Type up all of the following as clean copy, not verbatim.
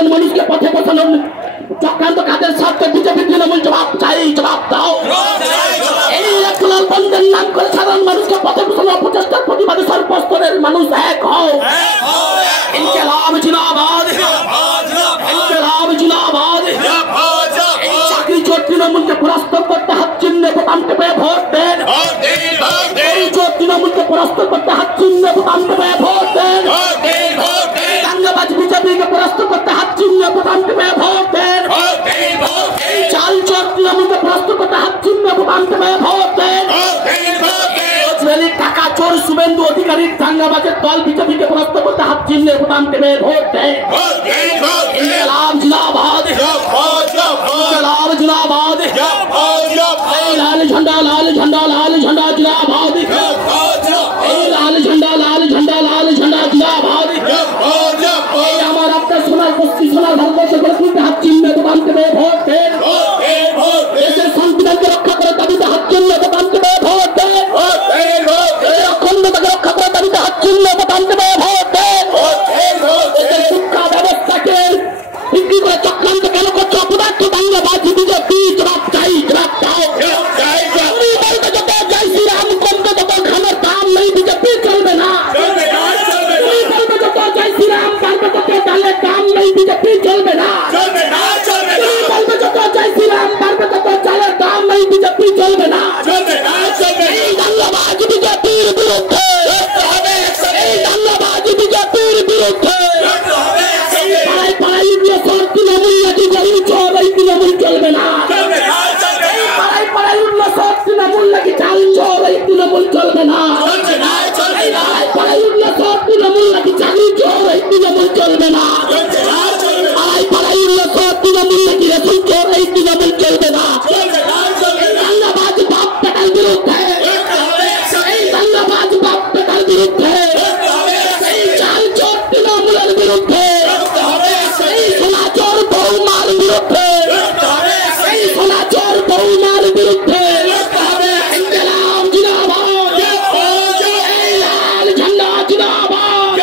সাধারণ মানুষকে পথে বসানোর চক্রান্ত কাদের স্বার্থে বিজেপি তৃণমূল জবাব চাই, জবাব দাও। এই ইলেকট্রাল বন্ধের নাম করে সাধারণ মানুষকে পথে বসানোর প্রচেষ্টার প্রতিবাদে সর্বস্তরের মানুষ এক হও। ইনকিলাব জিন্দাবাদ, ইনকিলাব জিন্দাবাদ। এই চাকরি চোর তৃণমূলকে পরাস্ত করতে হাত চিহ্নে বোতাম টেপে ভোট দেন। এই চোর তৃণমূলকে পরাস্ত করতে হাত চিহ্নে বোতাম টেপে ভোট দেন। দাঙ্গাবাজ বিজেপিকে পরাস্ত করতে হাত চিহ্নে বোতাম টেপে ভোট দেন। চাল চোর তৃণমূলকে পরাস্ত করতে হাত চিহ্নে বোতাম টেপে ভোট দেন। টাকা চোর শুভেন্দু অধিকারীর দাঙ্গাবাজের দল বিজেপিকে পরাস্ত করতে হাত চিহ্নে বোতাম টেপে ভোট দেন। ইনকিলাব জিন্দাবাদ, ইনকিলাব জিন্দাবাদ। এই লাল ঝন্ডা, লাল ঝন্ডা, লাল ঝন্ডা জিন্দাবাদ। এই লাল ঝন্ডা, লাল ঝন্ডা, লাল ঝন্ডা জিন্দাবাদ। এই আমার আপনার সোনার পশ্চিম সোনার ভারতবর্ষে করে তুলতে হাত চিহ্নে বোতাম টেপে ভোট দেন। দেশের সংবিধানকে রক্ষা করে দাবিতে হাত চিহ্নে বোতাম টেপে ভোট দেন। অখণ্ডতাকে রক্ষা করে দাবিতে হাত চিহ্নে বোতাম টেপে ভোট দেন। দেশের শিক্ষা ব্যবস্থাকে বিক্রি করে চক্রান্ত কেন করছো? অপদার্থ দাঙ্গাবাজ বিজেপি জবাব চাই, জবাব দাও। তুমি বলতে যত জয় শ্রীরাম কমতে তত খামের দাম নেই, বিজেপি চলবে না। তুমি বলতে যত জয় শ্রীরাম বাড়বে তত ডালের দাম নেই, বিজেপি চলবে না। তুমি বলতে যত জয় শ্রীরাম বাড়বে তত চালের দাম নেই, বিজেপি চলবে না। এই দাঙ্গাবাজ বিজেপির বিরুদ্ধে, এই দাঙ্গাবাজ বিজেপির বিরুদ্ধে পাড়ায় পাড়ায় উঠলে সব তৃণমূল নাকি গরিব চোর, এই তৃণমূল চলবে না। পাড়ায় পাড়ায় উঠলে সব তৃণমূল নাকি চাল চোর, এই তৃণমূল চলবে না। পাড়ায় পাড়ায় উঠলে সব তৃণমূল নাকি চাকরি চোর, এই তৃণমূল চলবে না। পাড়ায় পাড়ায় উঠলে সব তৃণমূল নাকি রেশন চোর, এই তৃণমূল চলবে না। এই দাঙ্গাবাজ বাপ বেটার বিরুদ্ধে, এই দাঙ্গাবাজ বাপ বেটার বিরুদ্ধে, এই চাল চোর তৃণমূলের বিরুদ্ধে, এই সোনা চোর বৌমার বিরুদ্ধে, এই সোনা চোর বৌমার বিরুদ্ধে ইনকিলাব জিন্দাবাদ। এই লাল ঝান্ডা জিন্দাবাদ।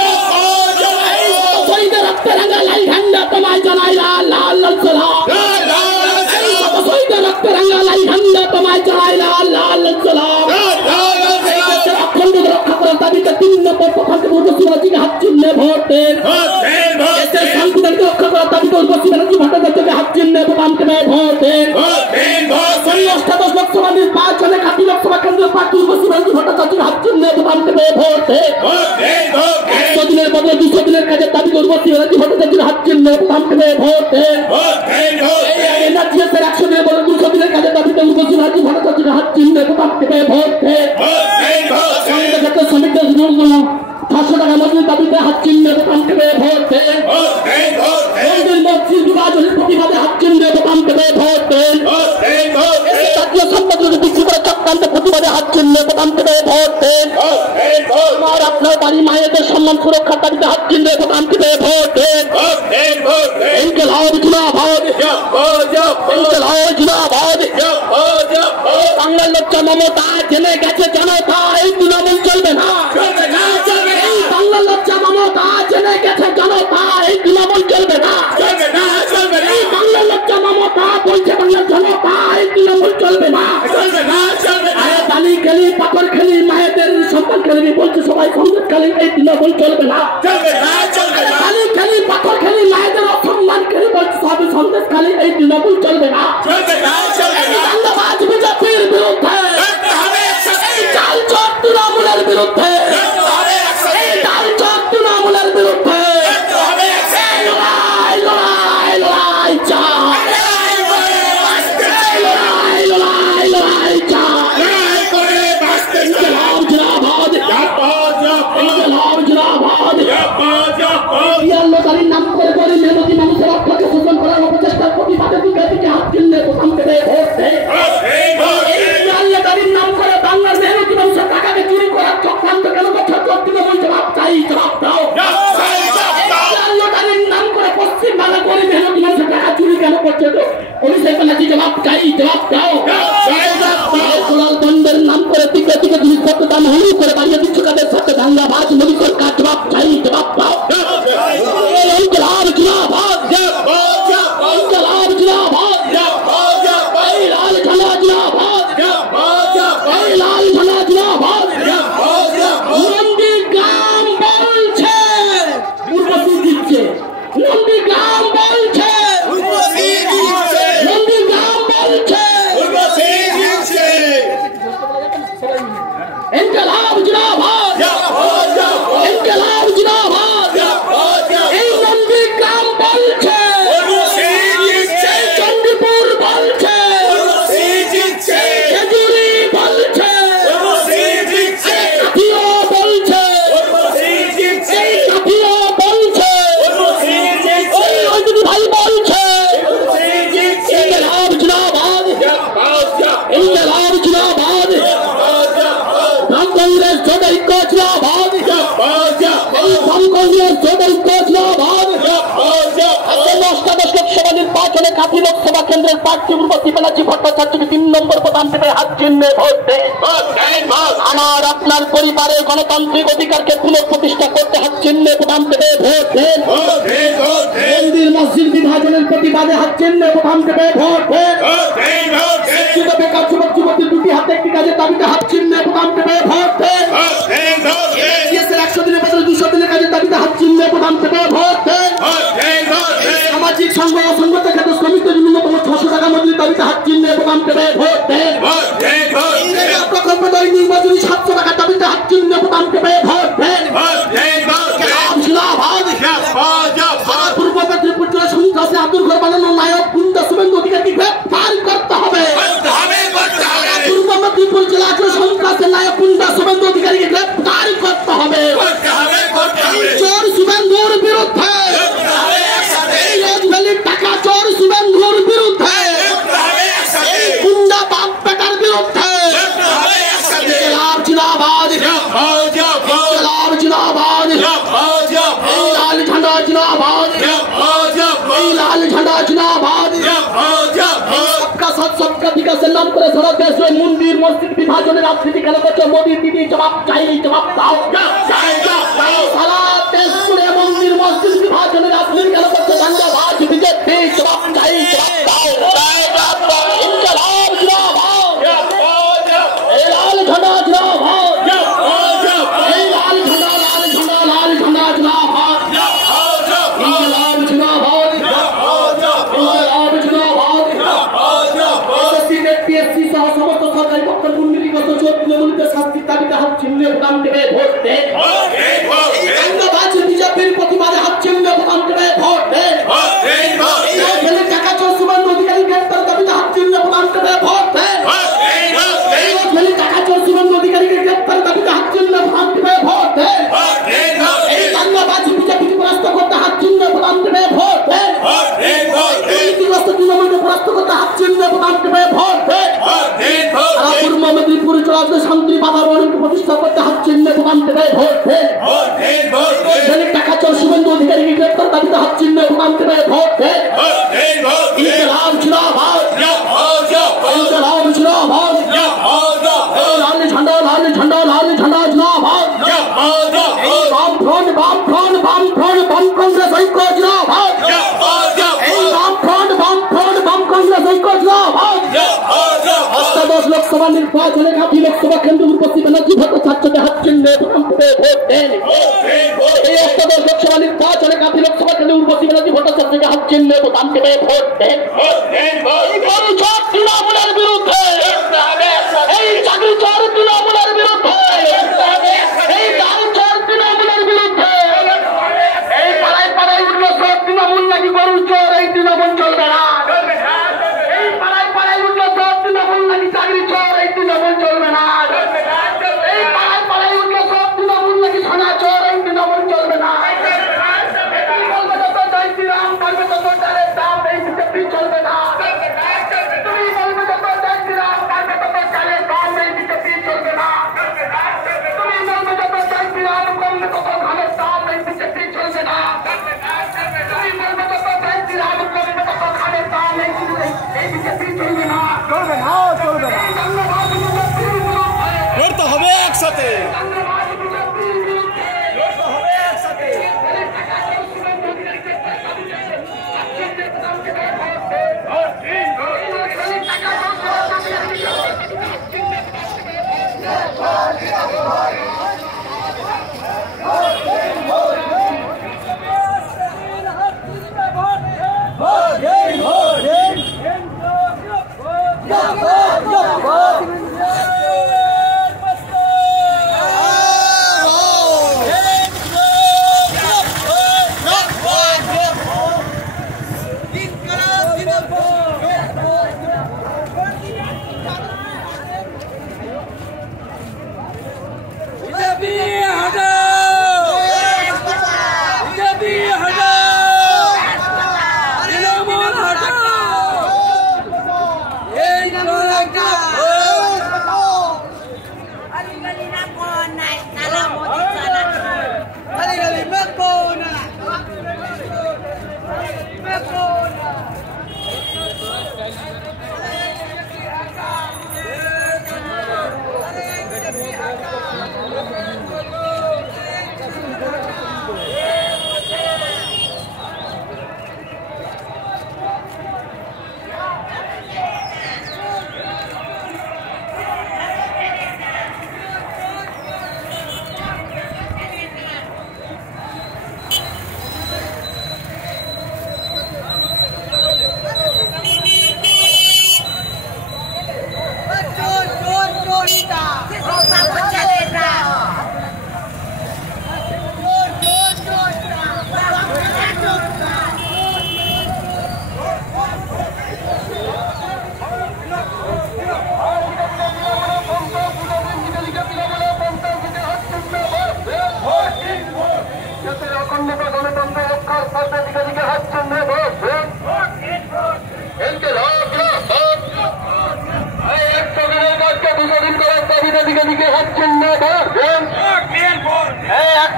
এই শহীদের রক্তে রাঙা লাল ঝান্ডা তোমায় জানাই লাল লাল লাল সালাম। এই শহীদের রক্তে রাঙা লাল ঝান্ডা তোমায় জানাই লাল লাল লাল সালাম। এই দেশের অখণ্ডতা রক্ষা করার দাবিতে 3 নম্বর প্রখণ্ডে উর্বশী ব্যানার্জিকে হাত চিহ্নে ভোট দেন। দেশের সংবিধানকে রক্ষা করার দাবিতে উর্বশী ব্যানার্জি ভট্টাচার্যকে হাত চিহ্নে বোতাম টেপে ভোট দেন। অষ্টাদশ লোকসভা নির্বাচনে খাতি লোকসভা কেন্দ্রের প্রার্থী উর্বশী ব্যানার্জি ভট্টাচার্যকে হাত চিহ্নে বোতাম টেপে ভোট দেন। 100 দিনের বদলে 200 দিনের কাজের দাবিতে উর্বশী ব্যানার্জি ভট্টাচার্যকে হাত চিহ্নে বোতাম টেপে ভোট দেন। এনআরজিএসের 100 দিনের বদলে 200 দিনের কাজের দাবিতে উর্বশী ব্যানার্জি ভট্টাচার্যকে হাত চিহ্নে বোতাম টেপে ভোট দেন। শ্রমিকদের 500 টাকা মজুরি দাবিতে হাত চিহ্নে বোতাম টেপে ভোট দেন। মন্দির মসজিদ বিভাজনের প্রতিবাদে হাত চিহ্নে বোতাম টেপে ভোট দেন। জাতীয় সম্পদকে বিক্রি করে চক্রান্ত প্রতিবাদে হাত চিহ্নে বোতাম টেপে ভোট দেন। আমার আপনার বাড়ি মায়েদের সম্মান সুরক্ষার দাবিতে হাত চিহ্নে বোতাম টেপে ভোট দেন। ইনকিলাব জিন্দাবাদ, ইনকিলাব জিন্দাবাদ। বাংলার লোকটা মমতা জেনে গেছে জনতা, এই তৃণমূল চলবে না। এই বাংলার লোকটা মমতা জেনে গেছে জনতা, এই তৃণমূল চলবে না। এই বাংলার লোকটা মমতা বলছে বাংলার জনতা, এই তৃণমূল চলবে না। দালি খেলি পাথর খেলি মায়েদের সন্তান খেলি বলছে সবাই সন্দেশ খেলি, এই তৃণমূল চলবে না। দালি খেলি পাথর খেলি মায়েদের অসম্মান খেলি বলছে সবাই সন্দেশ খেলি, এই তৃণমূল চলবে না। দাঙ্গাবাজ বিজেপির বিরুদ্ধে, এই চাল চোর তৃণমূলের বিরুদ্ধে, এই চাল চোর তৃণমূলের বিরুদ্ধে লড়াই লড়াই লড়াই চাই, লড়াই লড়াই লড়াই চাই। ইনকিলাব জিন্দাবাদ, ইনকিলাব জিন্দাবাদ। ইয়াল্লোদারির নাম করে করে মেহনতি মানুষের অর্থকে শোষণ করার অপচেষ্টার প্রতিবাদে দিকে দিকে হাত চিহ্নে বোতাম টেপে ভোট দেন। ইয়াল্লোদারির নাম করে বাংলার মেহনতি মানুষের টাকাকে চুরি করার চক্রান্ত কেন করছে? তৃণমূল জবাব চাই, জবাব দাও। ইয়াল্লোদারির নাম করে পশ্চিম বাংলা করে মেহনতি মানুষের টাকা চুরি কেন করছে? অভিষেক ব্যানার্জি জবাব চাই, জবাব দাও। সোলাল বন্ধের নাম করে দিকে দিকে জিনিসপত্র দাম হুড়ু করে বাড়িয়ে দিচ্ছ কাদের সাথে দাঙ্গাবাজ মোদী সরকার, জবাব চাই, জবাব দাও। ইনকিলাব জিন্দাবাদ। নির্বাচনে কাঁথি লোকসভা কেন্দ্রের প্রার্থী উর্বশী ব্যানার্জি ভট্টাচার্যকে 3 নম্বর প্রধান থেকে হাত চিহ্নে ভোট দেন। আমার আপনার পরিবারের গণতান্ত্রিক অধিকারকে পুনঃপ্রতিষ্ঠা করতে হাত চিহ্নে প্রধান থেকে ভোট দেন। মন্দির মসজিদ বিভাজনের প্রতিবাদে হাত চিহ্নে প্রধান থেকে ভোট দেন। বেকার যুবক যুবতী দুটি হাতে একটি কাজের দাবিতে হাত চিহ্নে প্রধান থেকে ভোট দেন। 100 দিনের বদলে 200 দিনের কাজের দাবিতে হাত চিহ্নে প্রধান থেকে ভোট দেন। সামাজিক সংঘ অসংগত ক্ষেত্রে শ্রমিকদের ন্যূনতম 600 টাকা মজুরির দাবিতে হাত চিহ্নে প্রধান থেকে ভোট দেন। প্রকল্প নির্বাচনী 700 টাকা দাবিতে হাত চিহ্নে প্রধান থেকে ভোট দেন। পূর্ব মেদিনীপুর জেলা সন্ত্রাসী আব্দুল ঘর বানানোর নায়ক গুন্ডা শুভেন্দু অধিকারীকে গ্রেফতার করতে হবে। পূর্ব মেদিনীপুর জেলা সন্ত্রাসের নায়ক গুন্ডা শুভেন্দু অধিকারীকে গ্রেফতার করতে হবে। চোর শুভেন্দুর বিরুদ্ধে, রোজভ্যালির টাকা চোর শুভেন্দুর বিরুদ্ধে, গুন্ডা বাপ বেটার বিরুদ্ধে ইনকিলাব জিন্দাবাদ, ইনকিলাব জিন্দাবাদ, লাল ঝান্ডা জিন্দাবাদ, লাল ঝান্ডা জিন্দাবাদ। सबका साथ सबका विकासेর नाम করে সারা দেশে মন্দির মসজিদ বিভাজনের রাজনীতি কেন করছে? মোদি দিদি জবাব চাই, জবাব দাও। সারা দেশ জুড়ে মন্দির মসজিদ বিভাজনের রাজনীতি কেন করছে? ধন্যবাদ বিজেপি, জবাব চাই, জবাব দাও। ইনকিলাব জিন্দাবাদ, লাল ঝান্ডা জিন্দাবাদ, লাল ঝান্ডা, লাল ঝান্ডা, লাল ঝান্ডা জিন্দাবাদ। ইনকিলাব জিন্দাবাদ, ইনকিলাব জিন্দাবাদ। পিএসসি সহ সমস্ত সরকারি দপ্তর দুর্নীতিগ্রস্ত চোর তৃণমূলীদের শাস্তির দাবিতে হাত চিহ্নে প্রধান থেকে ভোট দেন। বিজেপির প্রতিবাদে হাত চিহ্নে প্রধান থেকে ভোট দেন। টাকা চোর শুভেন্দু অধিকারী গ্রেফতার দাবিতে হাত চিহ্নে প্রধান থেকে ভোট দেন। টাকা চোর শুভেন্দু অধিকারীকে গ্রেফতার দাবিতে হাত চিহ্নে প্রধান থেকে ভোট দেন। বিজেপিকে পরাস্ত করতে হাত চিহ্নে প্রধান থেকে ভোট দেন। দুর্নীতিগ্রস্ত তৃণমূলকে পরাস্ত করতে হাত চিহ্নে প্রধান থেকে ভোট দেন। পূর্ব মেদিনীপুর জেলাতে শান্তি বাতাবরণকে প্রতিষ্ঠা করতে হাত চিহ্নে প্রধান থেকে ভোট দেন। টাকা চোর শুভেন্দু অধিকারীকে গ্রেফতার দাবিতে হাত চিহ্নে প্রধান থেকে ভোট দেন। ইনকিলাব জিন্দাবাদ, ইনকিলাব জিন্দাবাদ, লাল ঝান্ডা, লাল ঝান্ডা, লাল ঝান্ডা জিন্দাবাদ। বামফ্রন্ট, বামফ্রন্ট, বামফ্রন্ট, বাম কংগ্রেস ঐক্য জিন্দাবাদ। বামফ্রন্ট, বামফ্রন্ট, বাম কংগ্রেস ঐক্য জিন্দাবাদ। অষ্টাদশ লোকসভা নির্বাচনে কাঁথি লোকসভা কেন্দ্র উর্বশী ব্যানার্জি ভট্টাচার্যকে হাত চিহ্নে প্রধান থেকে ভোট দেন। এই অষ্টাদশ লোকসভা নির্বাচনে কাঁথি লোকসভা কেন্দ্র উর্বশী ব্যানার্জি ভট্টাচার্যকে হাত চিহ্নে প্রধান থেকে ভোট দেন। গরু চোর তৃণমূলের বিরুদ্ধে, এই চাকরি চোর তৃণমূলের বিরুদ্ধে, এই দারু চোর তৃণমূলের বিরুদ্ধে, এই পাড়ায় পাড়ায় উঠলো সব তৃণমূল নাকি গরু চোর, এই তৃণমূল চলবে না। এই পাড়ায় পাড়ায় উঠলো সব তৃণমূল নাকি চাকরি চোর, এই তৃণমূল চলবে না। এই পাড়ায় পাড়ায় উঠলো সব তৃণমূল নাকি সোনা চোর, এই তৃণমূল চলবে না। বলবে যত জয় শ্রীরাম, বলবে যত ডালের দাম, এই বিজেপি চলবে না। তুমি বলবে যত জয় শ্রীরাম।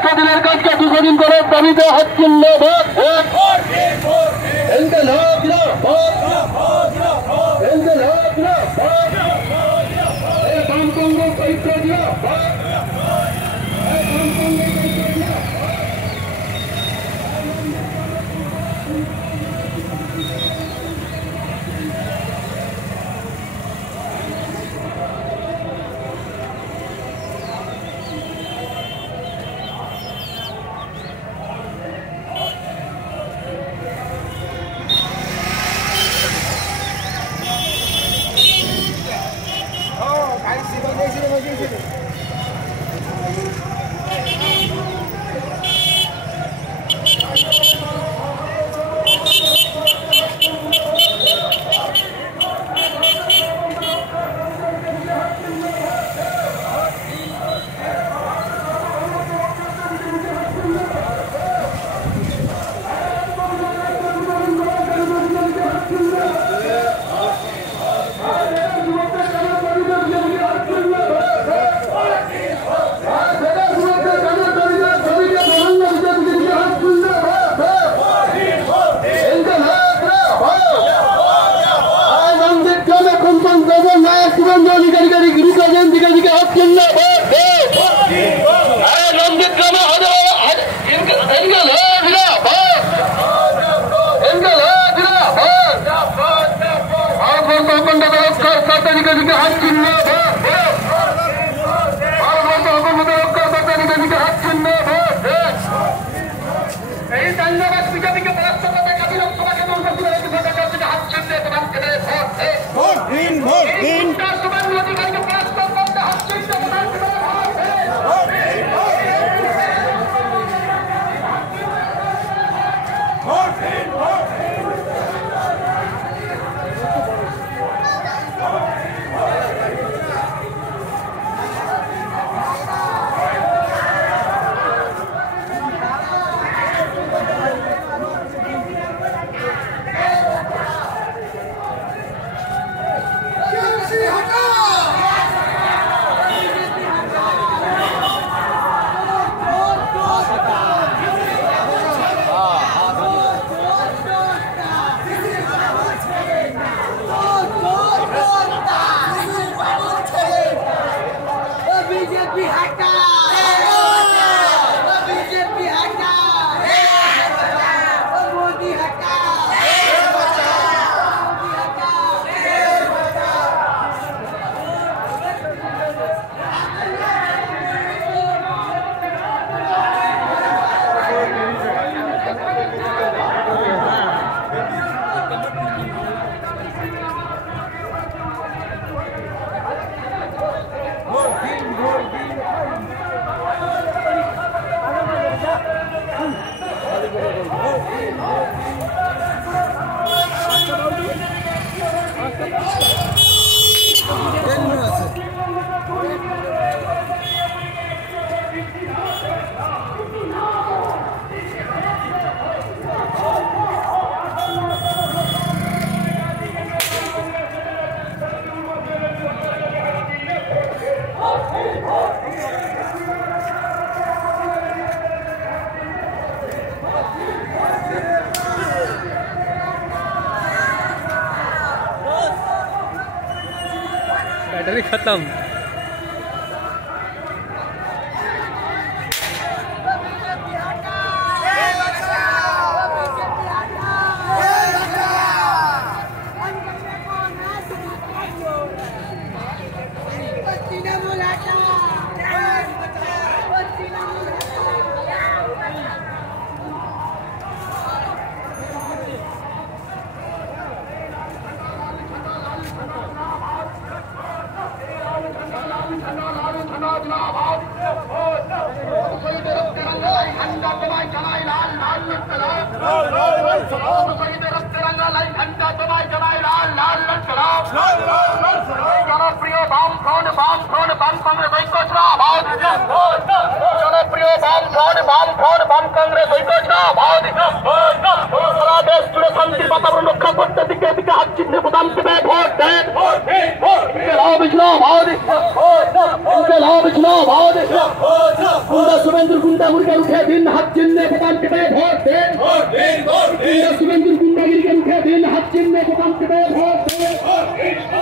100 দিনের কাজকে 200 দিন করে দাবিতে হাত চিহ্ন ভোট बैटरी खत्म। শান্তির বাতাবরণ রক্ষা করতে দিকে দিকে হাত চিহ্নে প্রদান দেবে ভোট দেন। इंकलाब जिंदाबाद इंकलाब जिंदाबाद गुंडा शुभेंद्र गुंडा मुर्गे उठे दिन हाथ चिन्ह बटन टिपे वोट दें गुंडा शुभेंद्र गुंडागिरी के उठे दिन हाथ चिन्ह बटन टिपे वोट दें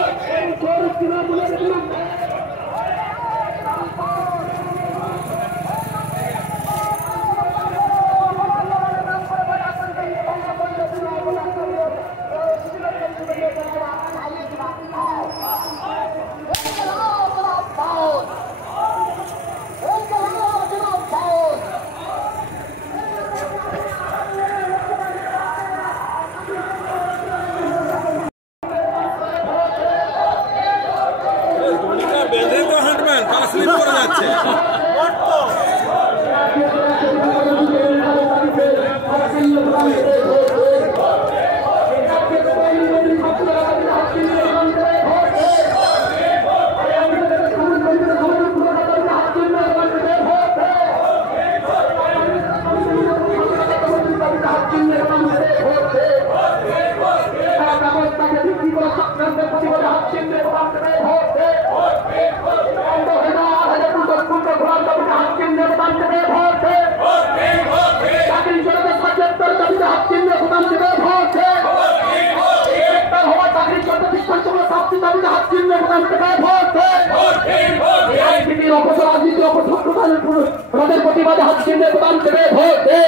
प्रतिवाद हाथ चिन्ह बटन टिपे वोट दें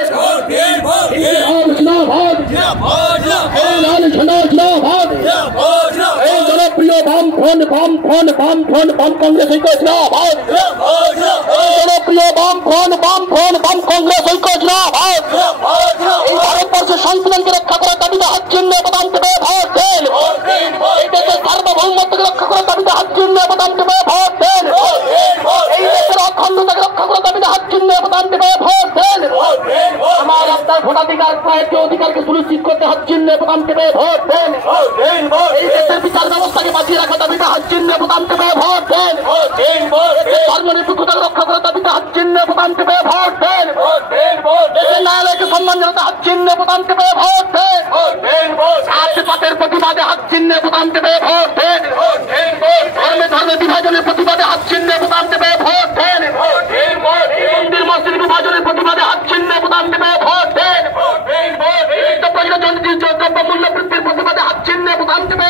जनप्रिय बाम फ्रंट कांग्रेस ঐক্য जिंदाबाद जनप्रिय बाम फ्रंट कांग्रेस ঐক্য जिंदाबाद ভারতবর্ষের সংবিধানকে রক্ষা করার দাবিতে হাত চিহ্ন বটন টিপে ভোট দেন এই দেশের সার্বভৌমত্বকে রক্ষা করার দাবিতে হাত চিহ্ন বটন টিপে ভোট দেন এই দেশের অখণ্ডতাকে রক্ষা করার দাবিতে হাত চিহ্ন বটন টিপে ভোট দেন আমার আপনার ভোটাধিকার প্রাপ্য অধিকারকে সুনিশ্চিত করতে হাত চিহ্ন বটন টিপে ভোট দেন এই দেশের বিচার ব্যবস্থাকে বাঁচিয়ে রাখার দাবিতে হাত চিহ্ন বটন টিপে ভোট দেন ধর্মনিরপেক্ষতাকে রক্ষা করার দাবিতে হাত চিহ্ন বটন টিপে ভোট দেন দেশের ন্যায়ালয়কে সম্মান জানাতে হাত চিহ্ন বটন টিপে ভোট দেন জাতিপাতের প্রতিবাদে হাত চিহ্ন বটন টিপে ভোট দেন ধর্মে বিভাজনের প্রতিবাদে হাত চিহ্ন বটন টিপে ভোট দেন মন্দির মসজিদ বিভাজনের প্রতিবাদে হাত চিহ্ন বটন টিপে ভোট দেন দ্রব্য মূল্য বৃদ্ধির প্রতিবাদে হাত চিহ্ন বটন টিপে